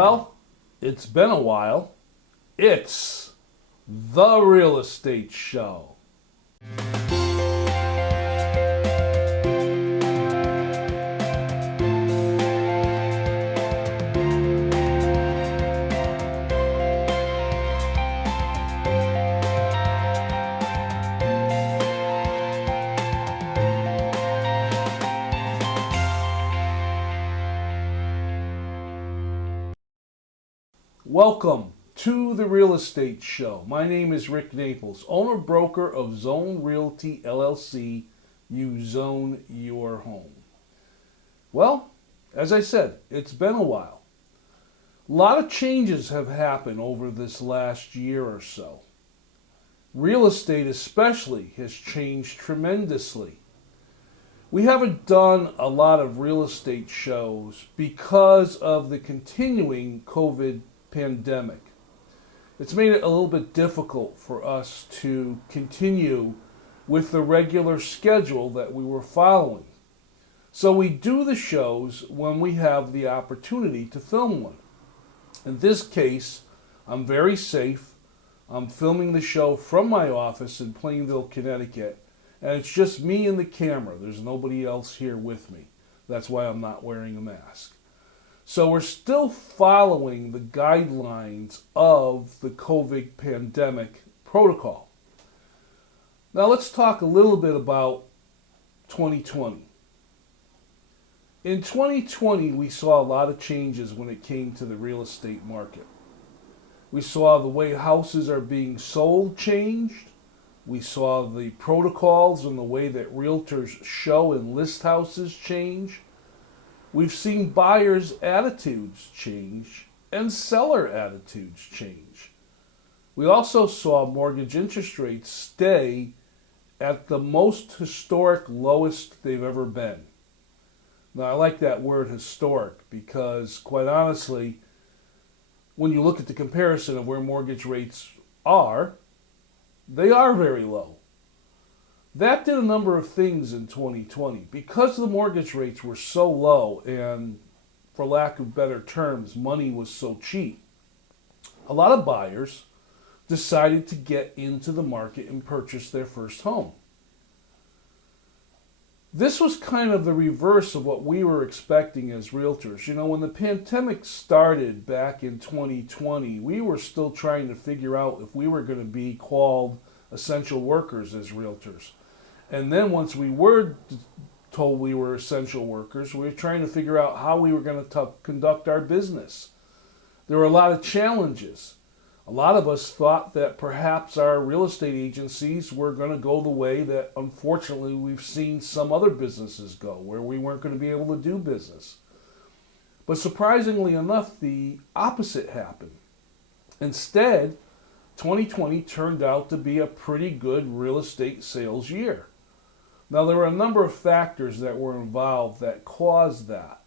Well, it's been a while. It's the real estate show. Welcome to the Real Estate Show. My name is Rick Naples, owner-broker of Zone Realty LLC. You zone your home. Well, as I said, it's been a while. A lot of changes have happened over this last year or so. Real estate especially has changed tremendously. We haven't done a lot of real estate shows because of the continuing COVID pandemic. It's made it a little bit difficult for us to continue with the regular schedule that we were following. So we do the shows when we have the opportunity to film one. In this case, I'm very safe. I'm filming the show from my office in Plainville, Connecticut, and it's just me and the camera. There's nobody else here with me. That's why I'm not wearing a mask. So we're still following the guidelines of the COVID pandemic protocol. Now let's talk a little bit about 2020. In 2020, we saw a lot of changes when it came to the real estate market. We saw the way houses are being sold changed. We saw the protocols and the way that realtors show and list houses change. We've seen buyers' attitudes change and seller attitudes change. We also saw mortgage interest rates stay at the most historic lowest they've ever been. Now, I like that word historic because, quite honestly, when you look at the comparison of where mortgage rates are, they are very low. That did a number of things in 2020. Because the mortgage rates were so low and, for lack of better terms, money was so cheap, a lot of buyers decided to get into the market and purchase their first home. This was kind of the reverse of what we were expecting as realtors. You know, when the pandemic started back in 2020, we were still trying to figure out if we were going to be called essential workers as realtors. And then once we were told we were essential workers, we were trying to figure out how we were going to conduct our business. There were a lot of challenges. A lot of us thought that perhaps our real estate agencies were going to go the way that unfortunately we've seen some other businesses go, where we weren't going to be able to do business. But surprisingly enough, the opposite happened. Instead, 2020 turned out to be a pretty good real estate sales year. Now, there were a number of factors that were involved that caused that.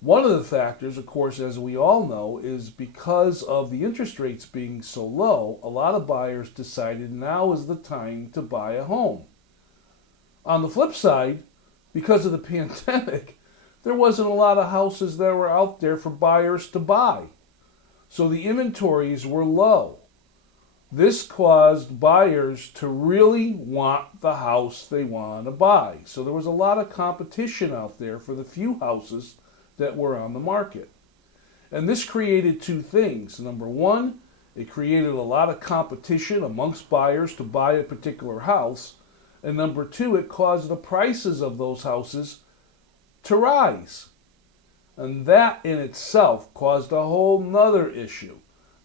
One of the factors, of course, as we all know, is because of the interest rates being so low, a lot of buyers decided now is the time to buy a home. On the flip side, because of the pandemic, there wasn't a lot of houses that were out there for buyers to buy. So the inventories were low. This caused buyers to really want the house they want to buy. So there was a lot of competition out there for the few houses that were on the market. And this created two things. Number one, it created a lot of competition amongst buyers to buy a particular house. And number two, it caused the prices of those houses to rise. And that in itself caused a whole nother issue.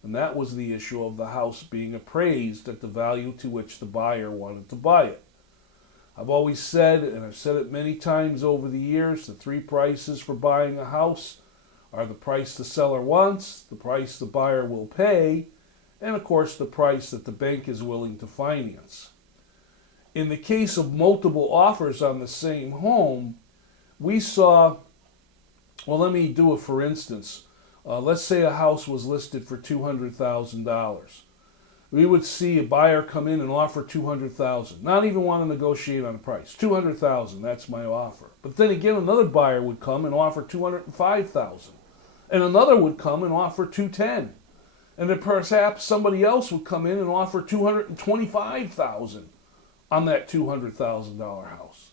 And that was the issue of the house being appraised at the value to which the buyer wanted to buy it. I've always said, and I've said it many times over the years, the three prices for buying a house are the price the seller wants, the price the buyer will pay, and of course the price that the bank is willing to finance. In the case of multiple offers on the same home, we saw, well, let me do it for instance. Let's say a house was listed for $200,000. We would see a buyer come in and offer $200,000. Not even want to negotiate on a price. $200,000, that's my offer. But then again, another buyer would come and offer $205,000. And another would come and offer 210. And then perhaps somebody else would come in and offer 225,000 on that $200,000 house.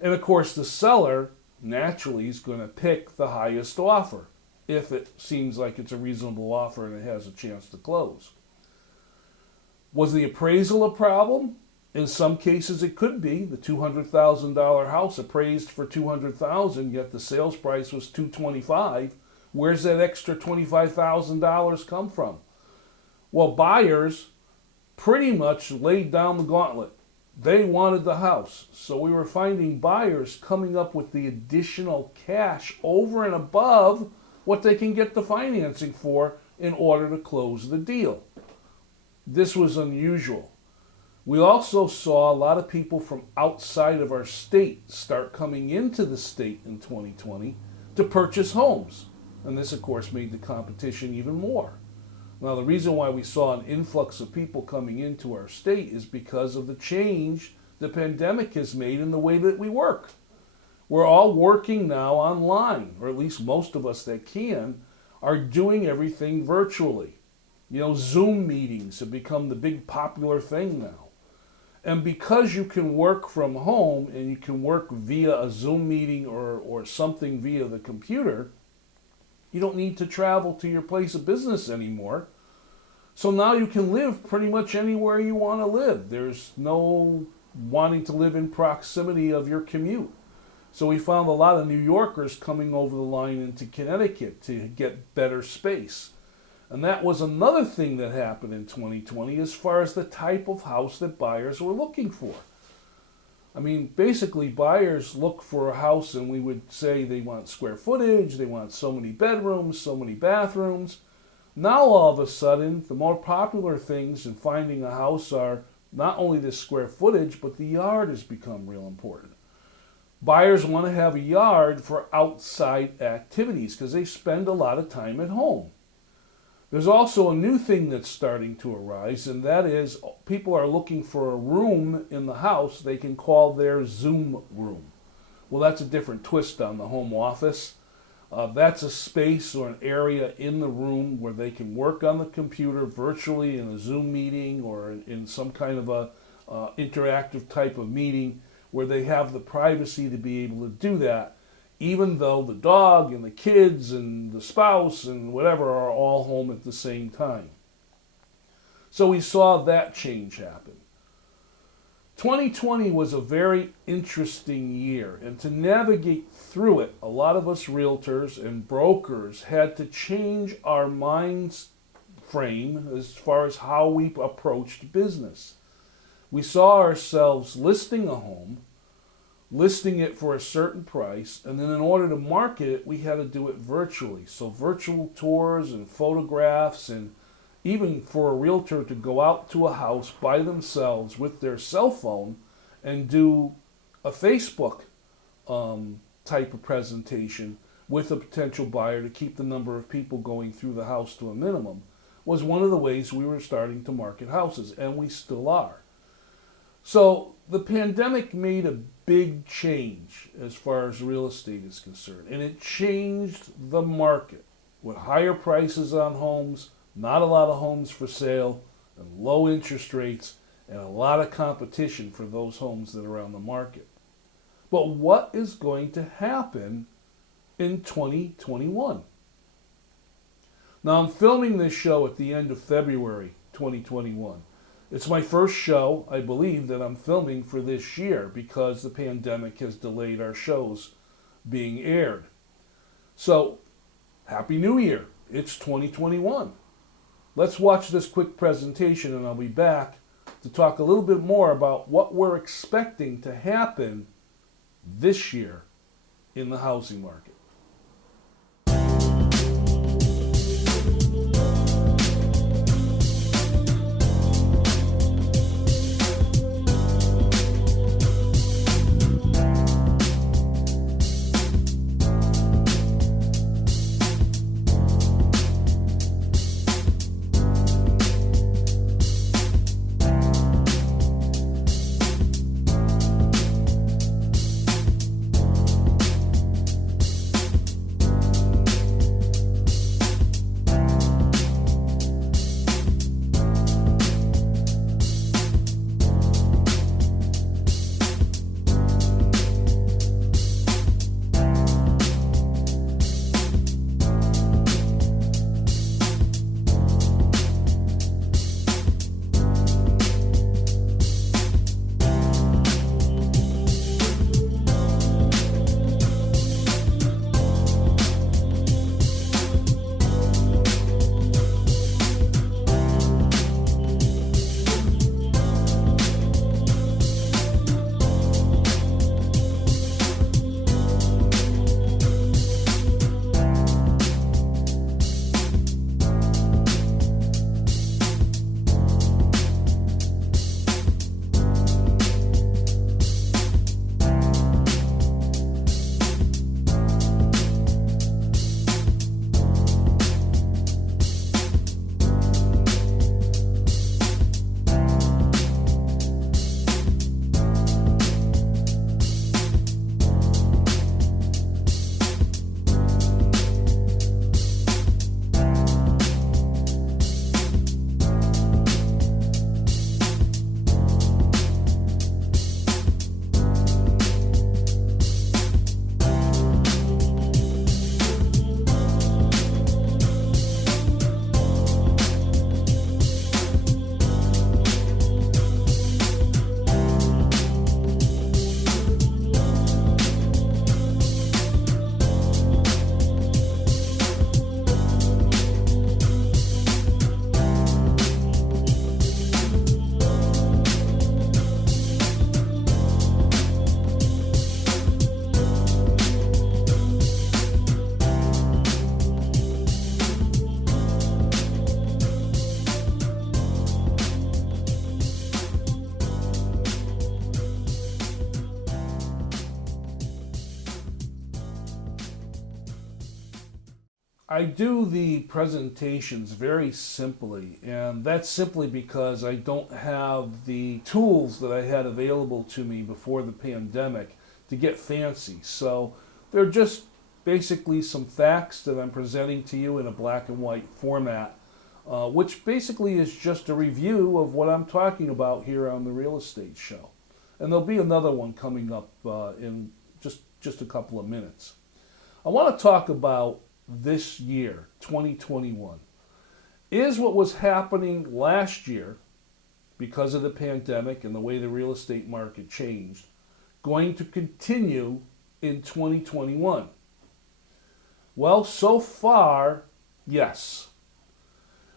And of course the seller naturally is going to pick the highest offer if it seems like it's a reasonable offer and it has a chance to close. Was the appraisal a problem? In some cases it could be. The $200,000 house appraised for $200,000, yet the sales price was $225,000. Where's that extra $25,000 come from? Well, buyers pretty much laid down the gauntlet. They wanted the house. So we were finding buyers coming up with the additional cash over and above what they can get the financing for in order to close the deal. This was unusual. We also saw a lot of people from outside of our state start coming into the state in 2020 to purchase homes. And this, of course, made the competition even more. Now, the reason why we saw an influx of people coming into our state is because of the change the pandemic has made in the way that we work. We're all working now online, or at least most of us that can, are doing everything virtually. You know, Zoom meetings have become the big popular thing now. And because you can work from home and you can work via a Zoom meeting or something via the computer, you don't need to travel to your place of business anymore. So now you can live pretty much anywhere you want to live. There's no wanting to live in proximity of your commute. So we found a lot of New Yorkers coming over the line into Connecticut to get better space. And that was another thing that happened in 2020 as far as the type of house that buyers were looking for. I mean, basically buyers look for a house and we would say they want square footage, they want so many bedrooms, so many bathrooms. Now all of a sudden, the more popular things in finding a house are not only the square footage, but the yard has become real important. Buyers want to have a yard for outside activities because they spend a lot of time at home. There's also a new thing that's starting to arise, and that is people are looking for a room in the house they can call their Zoom room. Well, that's a different twist on the home office. That's a space or an area in the room where they can work on the computer virtually in a Zoom meeting or in some kind of a interactive type of meeting where they have the privacy to be able to do that, even though the dog and the kids and the spouse and whatever are all home at the same time. So we saw that change happen. 2020 was a very interesting year, and to navigate through it, a lot of us realtors and brokers had to change our minds frame as far as how we approached business. We saw ourselves listing a home, listing it for a certain price, and then in order to market it, we had to do it virtually. So virtual tours and photographs, and even for a realtor to go out to a house by themselves with their cell phone and do a Facebook type of presentation with a potential buyer to keep the number of people going through the house to a minimum was one of the ways we were starting to market houses, and we still are. So the pandemic made a big change as far as real estate is concerned, and it changed the market with higher prices on homes, not a lot of homes for sale, and low interest rates, and a lot of competition for those homes that are on the market. But what is going to happen in 2021? Now, I'm filming this show at the end of February 2021. It's my first show, I believe, that I'm filming for this year because the pandemic has delayed our shows being aired. So, Happy New Year. It's 2021. Let's watch this quick presentation and I'll be back to talk a little bit more about what we're expecting to happen this year in the housing market. I do the presentations very simply, and that's simply because I don't have the tools that I had available to me before the pandemic to get fancy. So they're just basically some facts that I'm presenting to you in a black and white format, which basically is just a review of what I'm talking about here on the Real Estate Show. And there'll be another one coming up in just a couple of minutes. I want to talk about this year, 2021. Is what was happening last year because of the pandemic and the way the real estate market changed going to continue in 2021? Well, so far, yes.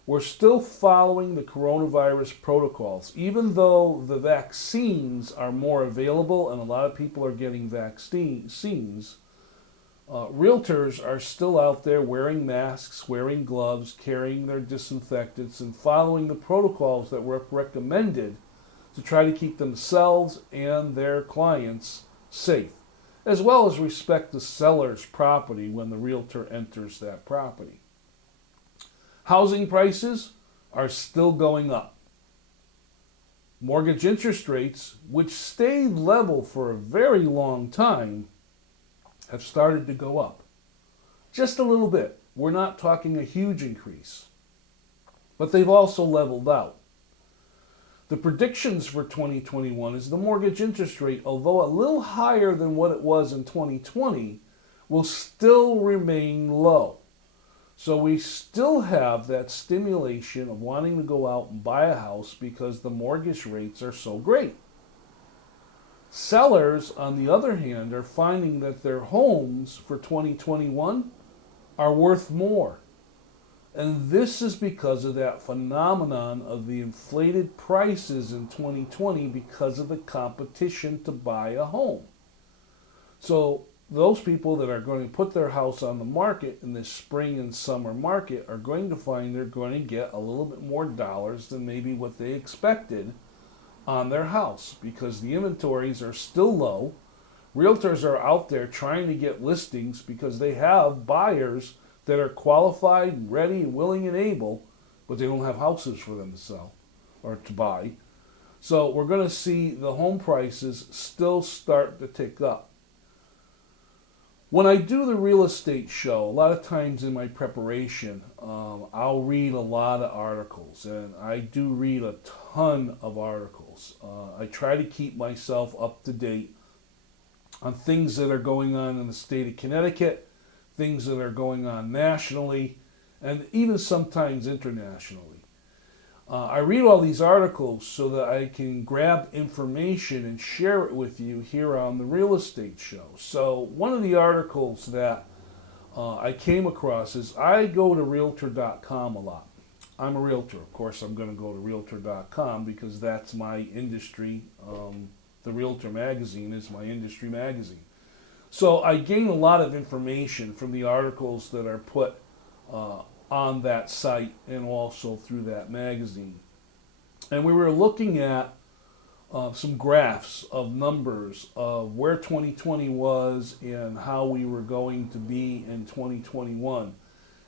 We're still following the coronavirus protocols, even though the vaccines are more available and a lot of people are getting vaccines. Realtors are still out there wearing masks, wearing gloves, carrying their disinfectants, and following the protocols that were recommended to try to keep themselves and their clients safe, as well as respect the seller's property when the realtor enters that property. Housing prices are still going up. Mortgage interest rates, which stayed level for a very long time, have started to go up. Just a little bit. We're not talking a huge increase. But they've also leveled out. The predictions for 2021 is the mortgage interest rate, although a little higher than what it was in 2020, will still remain low. So we still have that stimulation of wanting to go out and buy a house because the mortgage rates are so great. Sellers, on the other hand, are finding that their homes for 2021 are worth more. And this is because of that phenomenon of the inflated prices in 2020 because of the competition to buy a home. So those people that are going to put their house on the market in this spring and summer market are going to find they're going to get a little bit more dollars than maybe what they expected on their house because the inventories are still low. Realtors are out there trying to get listings because they have buyers that are qualified and ready and willing and able, but they don't have houses for them to sell or to buy. So we're going to see the home prices still start to tick up. When I do the real estate show, a lot of times in my preparation, I'll read a lot of articles, and I do read a ton of articles. I try to keep myself up to date on things that are going on in the state of Connecticut, things that are going on nationally, and even sometimes internationally. I read all these articles so that I can grab information and share it with you here on the Real Estate Show. So one of the articles that I came across is I go to Realtor.com a lot. I'm a realtor. Of course, I'm going to go to Realtor.com because that's my industry. The Realtor magazine is my industry magazine. So I gain a lot of information from the articles that are put on that site and also through that magazine. And we were looking at some graphs of numbers of where 2020 was and how we were going to be in 2021.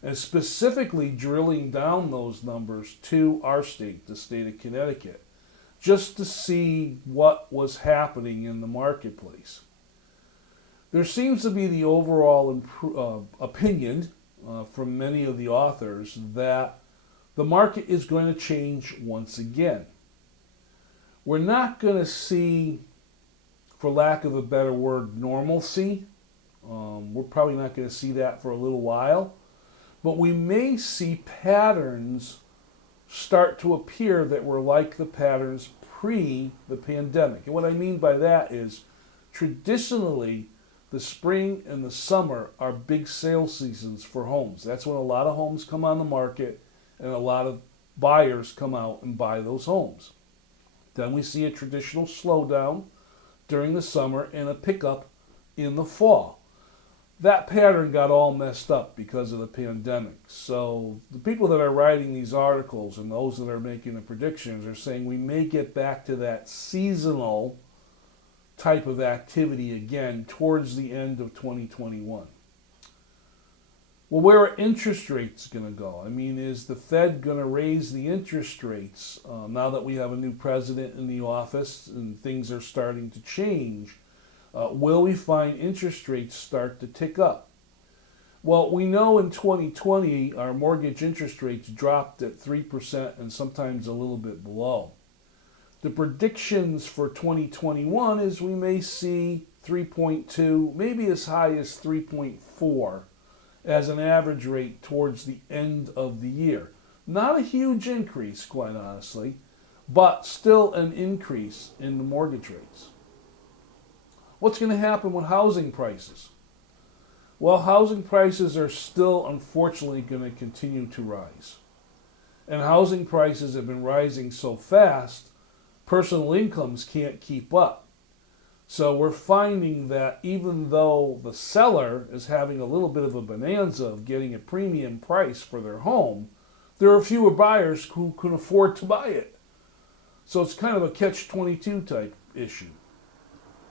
And specifically drilling down those numbers to our state, the state of Connecticut, just to see what was happening in the marketplace. There seems to be the overall opinion from many of the authors that the market is going to change once again. We're not going to see, for lack of a better word, normalcy. We're probably not going to see that for a little while. But we may see patterns start to appear that were like the patterns pre the pandemic. And what I mean by that is traditionally the spring and the summer are big sales seasons for homes. That's when a lot of homes come on the market and a lot of buyers come out and buy those homes. Then we see a traditional slowdown during the summer and a pickup in the fall. That pattern got all messed up because of the pandemic. So the people that are writing these articles and those that are making the predictions are saying we may get back to that seasonal type of activity again towards the end of 2021. Well, where are interest rates going to go? I mean, is the Fed going to raise the interest rates now that we have a new president in the office and things are starting to change? Will we find interest rates start to tick up? Well, we know in 2020 our mortgage interest rates dropped at 3% and sometimes a little bit below. The predictions for 2021 is we may see 3.2, maybe as high as 3.4 as an average rate towards the end of the year. Not a huge increase, quite honestly, but still an increase in the mortgage rates. What's going to happen with housing prices? Well, housing prices are still, unfortunately, going to continue to rise. And housing prices have been rising so fast, personal incomes can't keep up. So we're finding that even though the seller is having a little bit of a bonanza of getting a premium price for their home, there are fewer buyers who can afford to buy it. So it's kind of a catch-22 type issue.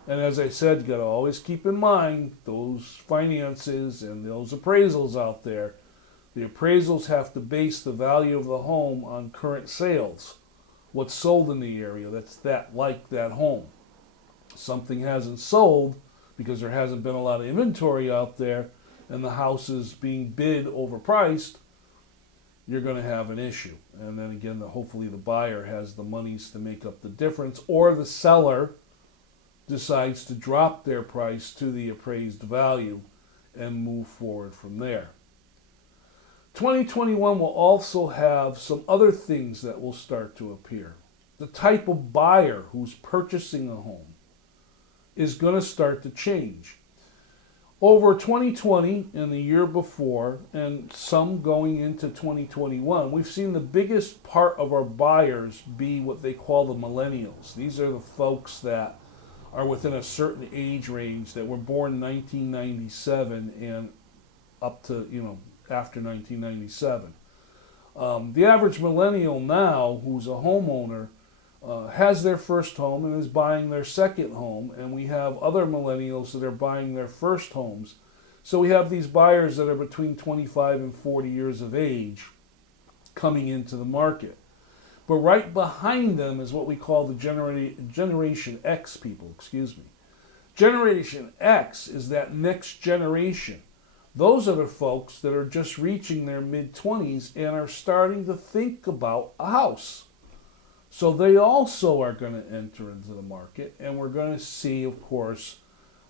And as I said, you got to always keep in mind those finances and those appraisals out there. The appraisals have to base the value of the home on current sales. What's sold in the area that's like that home. Something hasn't sold because there hasn't been a lot of inventory out there and the house is being bid overpriced, you're going to have an issue. And then again, hopefully the buyer has the monies to make up the difference, or the seller decides to drop their price to the appraised value and move forward from there. 2021 will also have some other things that will start to appear. The type of buyer who's purchasing a home is going to start to change. Over 2020 and the year before, and some going into 2021, we've seen the biggest part of our buyers be what they call the millennials. These are the folks that are within a certain age range that were born in 1997 and up to, after 1997. The average millennial now who's a homeowner has their first home and is buying their second home, and we have other millennials that are buying their first homes. So we have these buyers that are between 25 and 40 years of age coming into the market. But right behind them is what we call the Generation X people, Generation X is that next generation. Those are the folks that are just reaching their mid-20s and are starting to think about a house. So they also are going to enter into the market, and we're going to see, of course,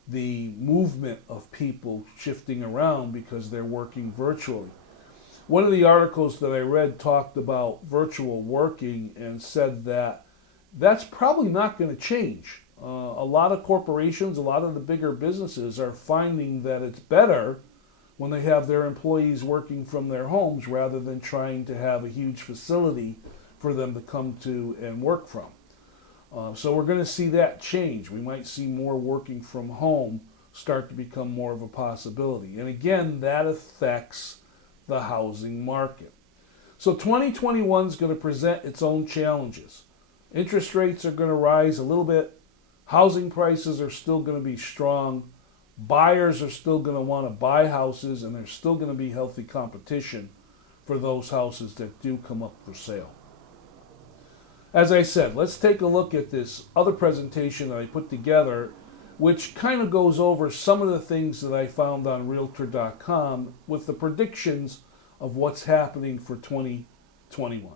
the movement of people shifting around because they're working virtually. One of the articles that I read talked about virtual working and said that that's probably not going to change. A lot of corporations, a lot of the bigger businesses are finding that it's better when they have their employees working from their homes rather than trying to have a huge facility for them to come to and work from. So we're going to see that change. We might see more working from home start to become more of a possibility. And again, that affects the housing market. So 2021 is going to present its own challenges. Interest rates are going to rise a little bit. Housing prices are still going to be strong. Buyers are still going to want to buy houses, and there's still going to be healthy competition for those houses that do come up for sale. As I said, let's take a look at this other presentation that I put together, which kind of goes over some of the things that I found on Realtor.com with the predictions of what's happening for 2021.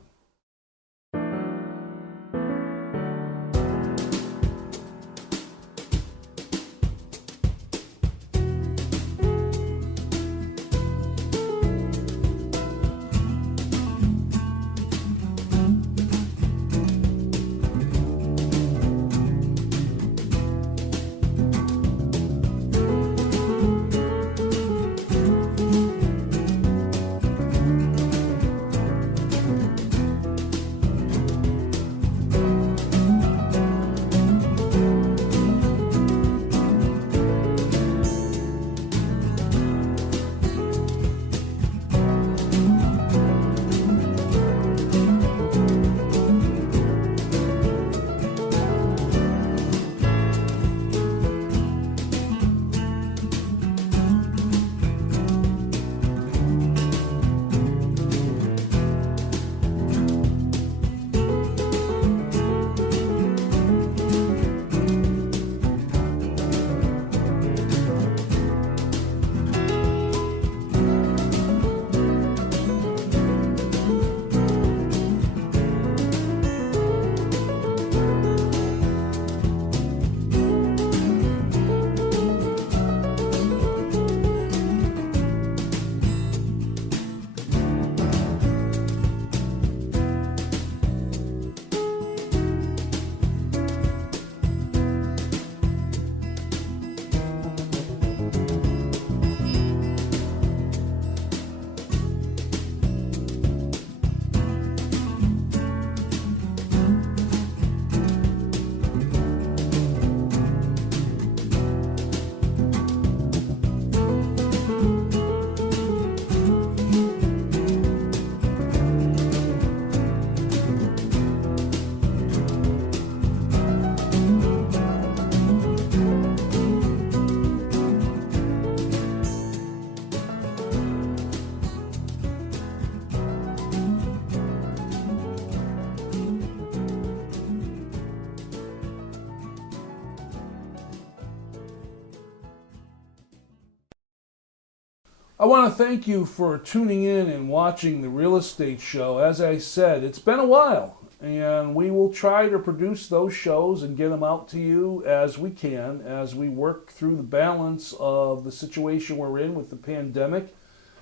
I want to thank you for tuning in and watching the real estate show. As I said, it's been a while, and we will try to produce those shows and get them out to you as we can as we work through the balance of the situation we're in with the pandemic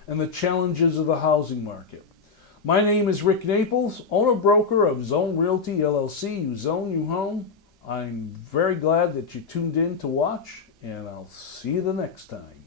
and the challenges of the housing market. My name is Rick Naples, owner-broker of Zone Realty LLC. You zone, you home. I'm very glad that you tuned in to watch, and I'll see you the next time.